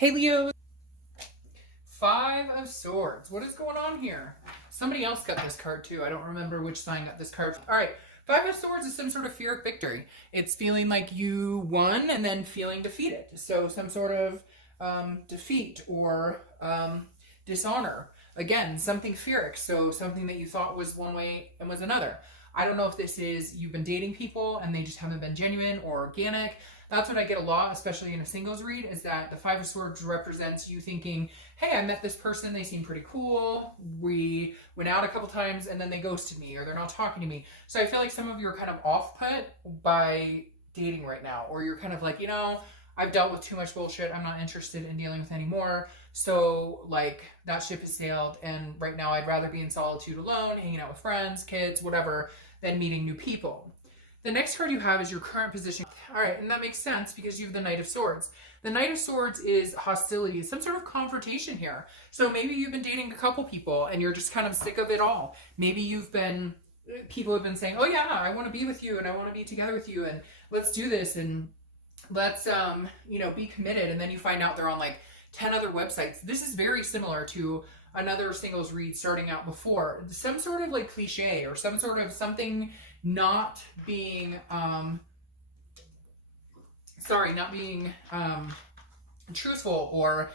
Hey Leo, Five of Swords. What is going on here? Somebody else got this card too. I don't remember which sign got this card. All right, Five of Swords is some sort of fear of victory. It's feeling like you won and then feeling defeated. So some sort of defeat or dishonor. Again, something fearic. So something that you thought was one way and was another. I don't know if this is you've been dating people and they just haven't been genuine or organic. That's what I get a lot, especially in a singles read, is that the Five of Swords represents you thinking, hey, I met this person, they seem pretty cool, we went out a couple times, and then they ghosted me, or they're not talking to me. So I feel like some of you are kind of off-put by dating right now, or you're kind of like, you know, I've dealt with too much bullshit, I'm not interested in dealing with anymore, so like that ship has sailed, and right now I'd rather be in solitude alone, hanging out with friends, kids, whatever, than meeting new people. The next card you have is your current position. All right, and that makes sense because you have the Knight of Swords. The Knight of Swords is hostility, some sort of confrontation here. So maybe you've been dating a couple people and you're just kind of sick of it all. Maybe people have been saying, oh yeah, I want to be with you and I want to be together with you and let's do this and let's, be committed. And then you find out they're on like 10 other websites. This is very similar to another singles read starting out before. Some sort of like cliche or some sort of something not being truthful, or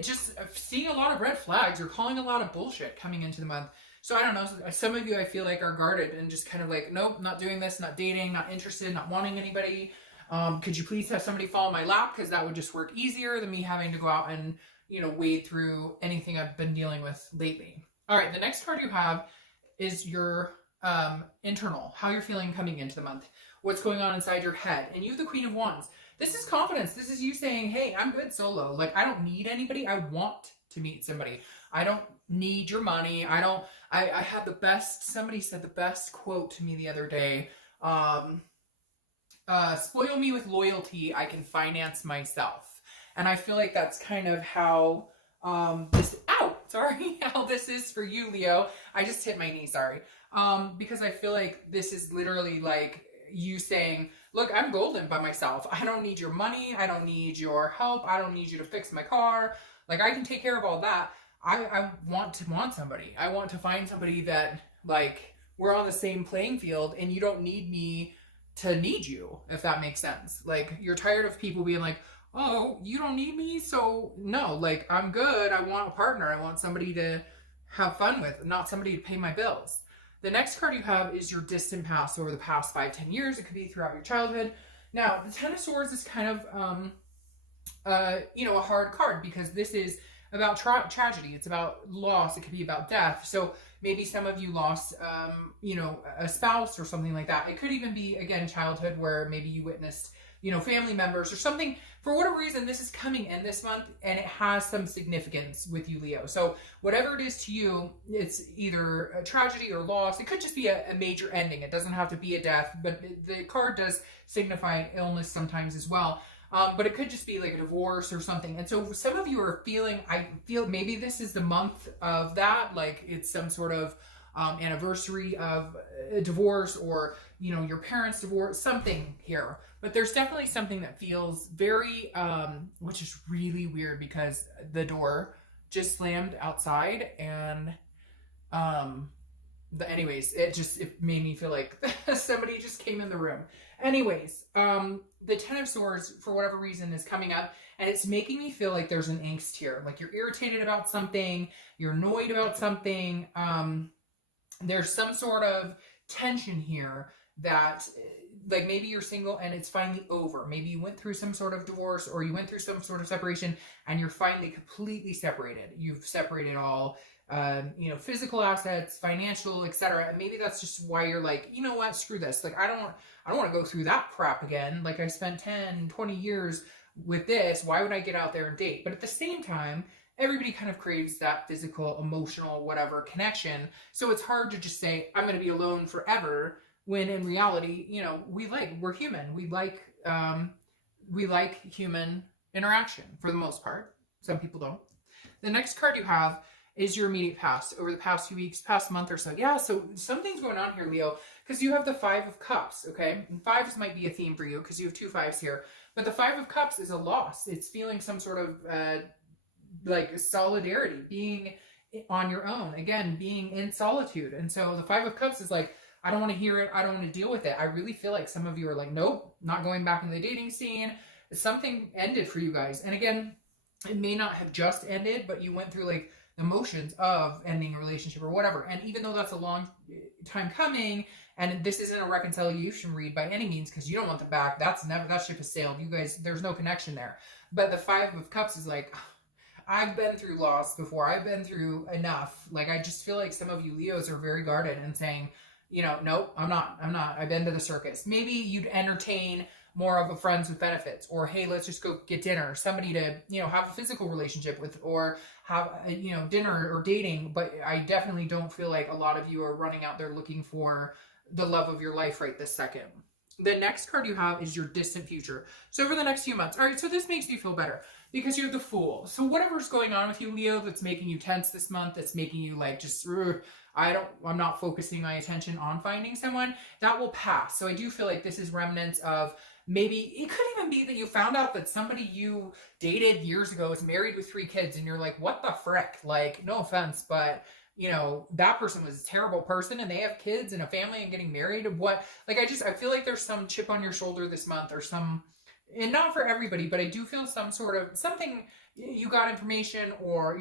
just seeing a lot of red flags or calling a lot of bullshit coming into the month. So I don't know, some of you I feel like are guarded and just kind of like, nope, not doing this, not dating, not interested, not wanting anybody. Could you please have somebody fall in my lap, because that would just work easier than me having to go out and wade through anything I've been dealing with lately. All right, the next card you have is your internal, how you're feeling coming into the month, what's going on inside your head. And you have the Queen of Wands. This is confidence. This is you saying, hey, I'm good solo. Like, I don't need anybody. I want to meet somebody. I don't need your money. I had the best, somebody said the best quote to me the other day. Spoil me with loyalty, I can finance myself. And I feel like that's kind of how how this is for you, Leo. I just hit my knee, sorry. Because I feel like this is literally like you saying, look, I'm golden by myself. I don't need your money. I don't need your help. I don't need you to fix my car. Like, I can take care of all that. I want somebody. I want to find somebody that, like, we're on the same playing field and you don't need me to need you, if that makes sense. Like, you're tired of people being like, oh, you don't need me? So no, like, I'm good. I want a partner. I want somebody to have fun with, not somebody to pay my bills. The next card you have is your distant past, over the past 5-10 years. It could be throughout your childhood. Now, the Ten of Swords is kind of, a hard card, because this is about tragedy. It's about loss. It could be about death. So maybe some of you lost, a spouse or something like that. It could even be, again, childhood, where maybe you witnessed, family members or something. For whatever reason, this is coming in this month and it has some significance with you, Leo. So whatever it is to you, it's either a tragedy or loss. It could just be a major ending. It doesn't have to be a death, but the card does signify illness sometimes as well. But it could just be like a divorce or something. And so some of you are feeling, I feel maybe this is the month of that, like it's some sort of anniversary of a divorce, or, your parents' divorce, something here. But there's definitely something that feels very, which is really weird, because the door just slammed outside, and anyways, it made me feel like somebody just came in the room. Anyways, the Ten of Swords, for whatever reason, is coming up, and it's making me feel like there's an angst here. Like, you're irritated about something, you're annoyed about something. There's some sort of tension here that, like, maybe you're single and it's finally over. Maybe you went through some sort of divorce, or you went through some sort of separation, and you're finally completely separated. You've separated all, physical assets, financial, etc. And maybe that's just why you're like, you know what, screw this. Like, I don't want to go through that crap again. Like, I spent 10, 20 years with this. Why would I get out there and date? But at the same time, everybody kind of craves that physical, emotional, whatever connection. So it's hard to just say, I'm going to be alone forever, when in reality, we're human. We like human interaction for the most part. Some people don't. The next card you have is your immediate past, over the past few weeks, past month or so. Yeah, so something's going on here, Leo, because you have the Five of Cups, okay? And fives might be a theme for you, because you have two fives here. But the Five of Cups is a loss. It's feeling some sort of like solidarity, being on your own, again, being in solitude. And so the Five of Cups is like, I don't want to hear it. I don't want to deal with it. I really feel like some of you are like, nope, not going back in the dating scene. Something ended for you guys. And again, it may not have just ended, but you went through like the motions of ending a relationship or whatever. And even though that's a long time coming, and this isn't a reconciliation read by any means, because you don't want them back. That ship has sailed. You guys, there's no connection there. But the Five of Cups is like, I've been through loss before. I've been through enough. Like, I just feel like some of you Leos are very guarded and saying, you know, nope, I'm not. I've been to the circus. Maybe you'd entertain more of a friends with benefits, or hey, let's just go get dinner, somebody to, you know, have a physical relationship with, or have, you know, dinner or dating. But I definitely don't feel like a lot of you are running out there looking for the love of your life right this second. The next card you have is your distant future. So over the next few months. All right, so this makes me feel better because you're the Fool. So whatever's going on with you, Leo, that's making you tense this month, that's making you like just, I'm not focusing my attention on finding someone, that will pass. So I do feel like this is remnants of, maybe it could even be that you found out that somebody you dated years ago is married with 3 kids and you're like, what the frick? Like, no offense, but you know, that person was a terrible person and they have kids and a family and getting married. What, like, I feel like there's some chip on your shoulder this month, or some, and not for everybody, but I do feel some sort of something, you got information, or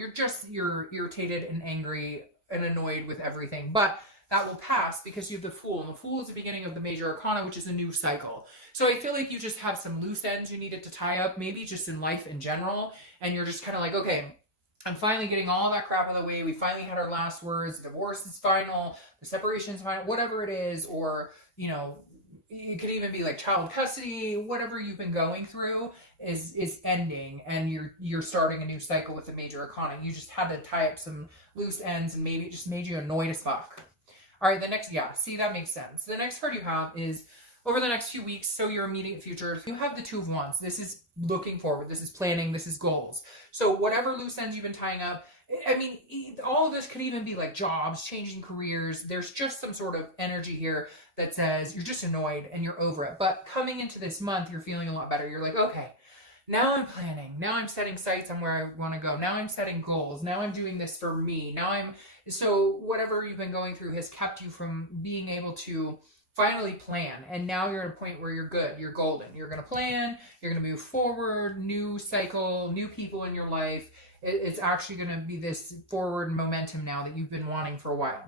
you're irritated and angry and annoyed with everything, but that will pass because you have the Fool, and the Fool is the beginning of the major arcana, which is a new cycle. So I feel like you just have some loose ends you needed to tie up, maybe just in life in general, and you're just kind of like, okay, I'm finally getting all that crap out of the way. We finally had our last words. The divorce is final. The separation is final. Whatever it is, or, you know, it could even be like child custody. Whatever you've been going through is ending, and you're starting a new cycle with the major arcana. You just had to tie up some loose ends, and maybe it just made you annoyed as fuck. All right, the next, yeah, see, that makes sense. The next card you have is over the next few weeks, so your immediate future. You have the Two of Wands. This is looking forward. This is planning. This is goals. So whatever loose ends you've been tying up, I mean, all of this could even be like jobs, changing careers. There's just some sort of energy here that says you're just annoyed and you're over it. But coming into this month, you're feeling a lot better. You're like, okay, now I'm planning. Now I'm setting sights on where I want to go. Now I'm setting goals. Now I'm doing this for me. So whatever you've been going through has kept you from being able to finally plan. And now you're at a point where you're good. You're golden. You're going to plan. You're going to move forward. New cycle, new people in your life. It's actually going to be this forward momentum now that you've been wanting for a while.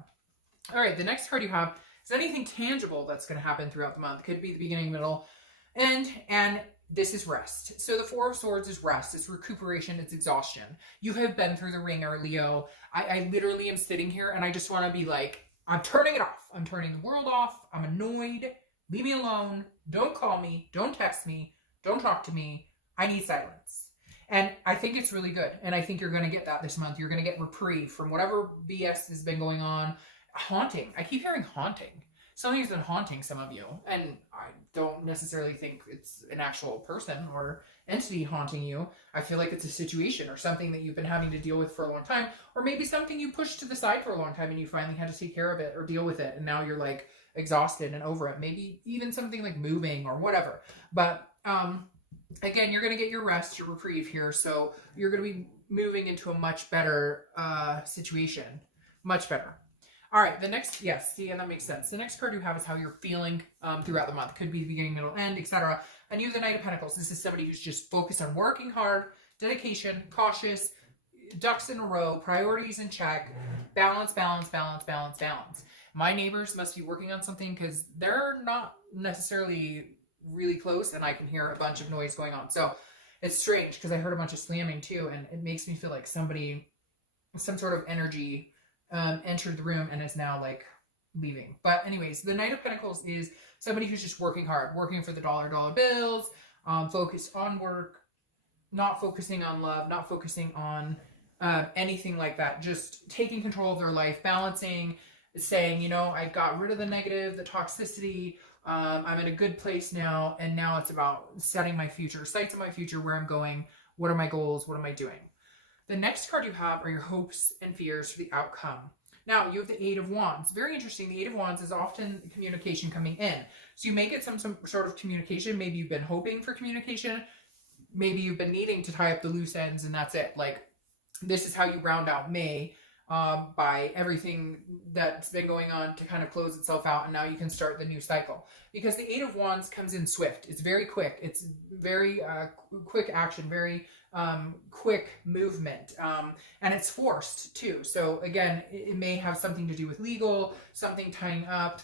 All right, the next card you have is anything tangible that's going to happen throughout the month. Could be the beginning, middle, end, and this is rest. So the Four of Swords is rest. It's recuperation. It's exhaustion. You have been through the ringer, Leo. I literally am sitting here and I just want to be like, I'm turning it off. I'm turning the world off. I'm annoyed. Leave me alone. Don't call me. Don't text me. Don't talk to me. I need silence. And I think it's really good. And I think you're going to get that this month. You're going to get reprieve from whatever BS has been going on. Haunting. I keep hearing haunting. Something's been haunting some of you. And I don't necessarily think it's an actual person or entity haunting you. I feel like it's a situation or something that you've been having to deal with for a long time. Or maybe something you pushed to the side for a long time and you finally had to take care of it or deal with it. And now you're like exhausted and over it. Maybe even something like moving or whatever. But again, you're going to get your rest, your reprieve here. So you're going to be moving into a much better situation. Much better. All right, the next, yes, see, and that makes sense. The next card you have is how you're feeling throughout the month. Could be the beginning, middle, end, etc. And you have the Knight of Pentacles. This is somebody who's just focused on working hard, dedication, cautious, ducks in a row, priorities in check, balance, balance, balance, balance, balance. My neighbors must be working on something because they're not necessarily really close and I can hear a bunch of noise going on. So it's strange because I heard a bunch of slamming too, and it makes me feel like somebody, some sort of energy entered the room and is now like leaving. But anyways, the Knight of Pentacles is somebody who's just working hard, working for the dollar bills, focused on work, not focusing on love, not focusing on anything like that, just taking control of their life, balancing, saying, you know, I got rid of the negative, the toxicity, I'm in a good place now, and now it's about setting my future, sights on my future, where I'm going, what are my goals, what am I doing? The next card you have are your hopes and fears for the outcome. Now, you have the Eight of Wands. Very interesting. The Eight of Wands is often communication coming in. So you may get some sort of communication. Maybe you've been hoping for communication. Maybe you've been needing to tie up the loose ends, and that's it. Like, this is how you round out May, by everything that's been going on to kind of close itself out, and now you can start the new cycle. Because the Eight of Wands comes in swift. It's very quick. It's very quick action, very quick movement, and it's forced too. So again, it may have something to do with legal, something tying up,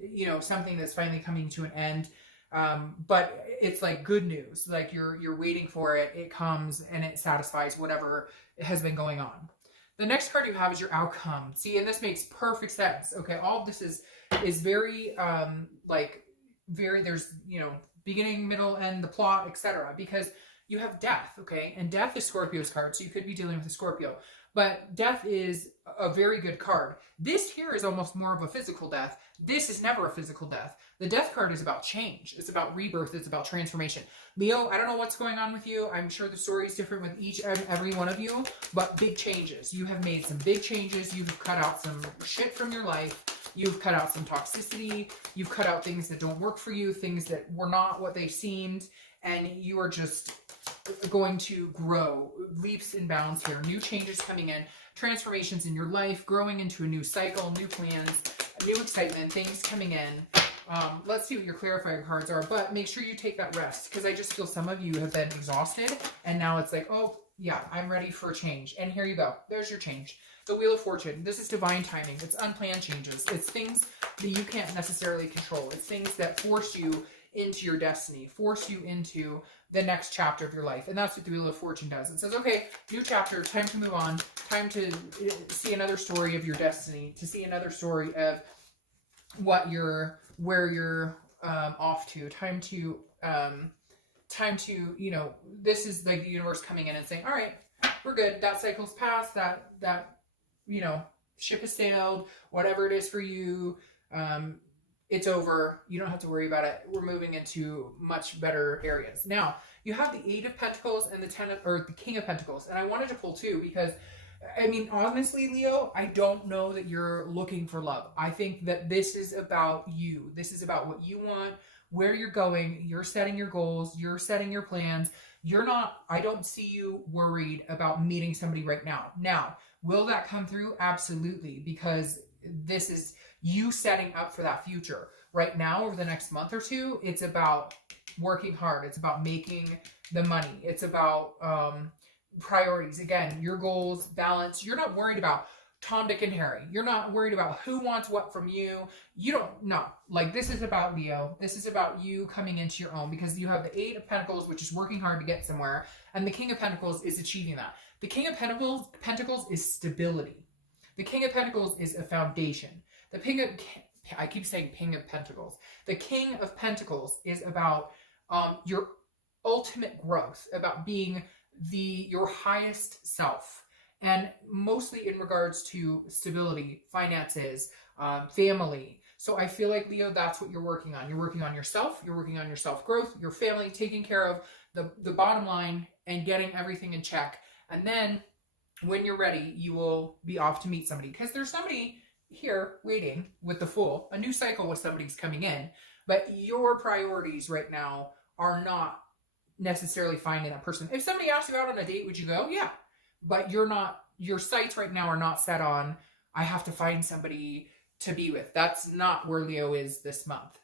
you know, something that's finally coming to an end. But it's like good news. Like you're waiting for it. It comes and it satisfies whatever has been going on. The next card you have is your outcome. See, and this makes perfect sense. Okay, all of this is very like very, there's, you know, beginning, middle, end, the plot, etc. Because you have death, okay? And death is Scorpio's card, so you could be dealing with a Scorpio. But death is a very good card. This here is almost more of a physical death. This is never a physical death. The death card is about change. It's about rebirth. It's about transformation. Leo, I don't know what's going on with you. I'm sure the story is different with each and every one of you, but big changes. You have made some big changes. You've cut out some shit from your life. You've cut out some toxicity. You've cut out things that don't work for you, things that were not what they seemed, and you are just going to grow leaps and bounds here. New changes coming in, transformations in your life, growing into a new cycle, new plans, new excitement, things coming in. Let's see what your clarifying cards are, but make sure you take that rest, because I just feel some of you have been exhausted, and now it's like, oh, yeah, I'm ready for a change. And here you go. There's your change. The Wheel of Fortune. This is divine timing. It's unplanned changes. It's things that you can't necessarily control. It's things that force you into your destiny, force you into the next chapter of your life. And that's what the Wheel of Fortune does. It says, okay, new chapter, time to move on, time to see another story of your destiny, to see another story of what you're, where you're off to, time to, you know, this is like the universe coming in and saying, all right, we're good. That cycle's passed, that, you know, ship has sailed, whatever it is for you, it's over. You don't have to worry about it. We're moving into much better areas. Now, you have the Eight of Pentacles and the King of Pentacles. And I wanted to pull two because, I mean, honestly, Leo, I don't know that you're looking for love. I think that this is about you. This is about what you want, where you're going. You're setting your goals. You're setting your plans. You're not, I don't see you worried about meeting somebody right now. Now, will that come through? Absolutely, because this is you setting up for that future. Right now, over the next month or two, it's about working hard. It's about making the money. It's about priorities. Again, your goals, balance. You're not worried about Tom, Dick, and Harry. You're not worried about who wants what from you. You don't know. Like, this is about Leo. This is about you coming into your own, because you have the Eight of Pentacles, which is working hard to get somewhere, and the King of Pentacles is achieving that. The King of Pentacles is stability. The King of Pentacles is a foundation. I keep saying King of Pentacles. The King of Pentacles is about your ultimate growth, about being your highest self, and mostly in regards to stability, finances, family. So I feel like, Leo, that's what you're working on. You're working on yourself. You're working on your self-growth, your family, taking care of the bottom line and getting everything in check. And then when you're ready, you will be off to meet somebody, because there's somebody here waiting with the Fool. A new cycle with somebody's coming in, but your priorities right now are not necessarily finding that person. If somebody asked you out on a date, would you go? Yeah. But your sights right now are not set on, I have to find somebody to be with. That's not where Leo is this month.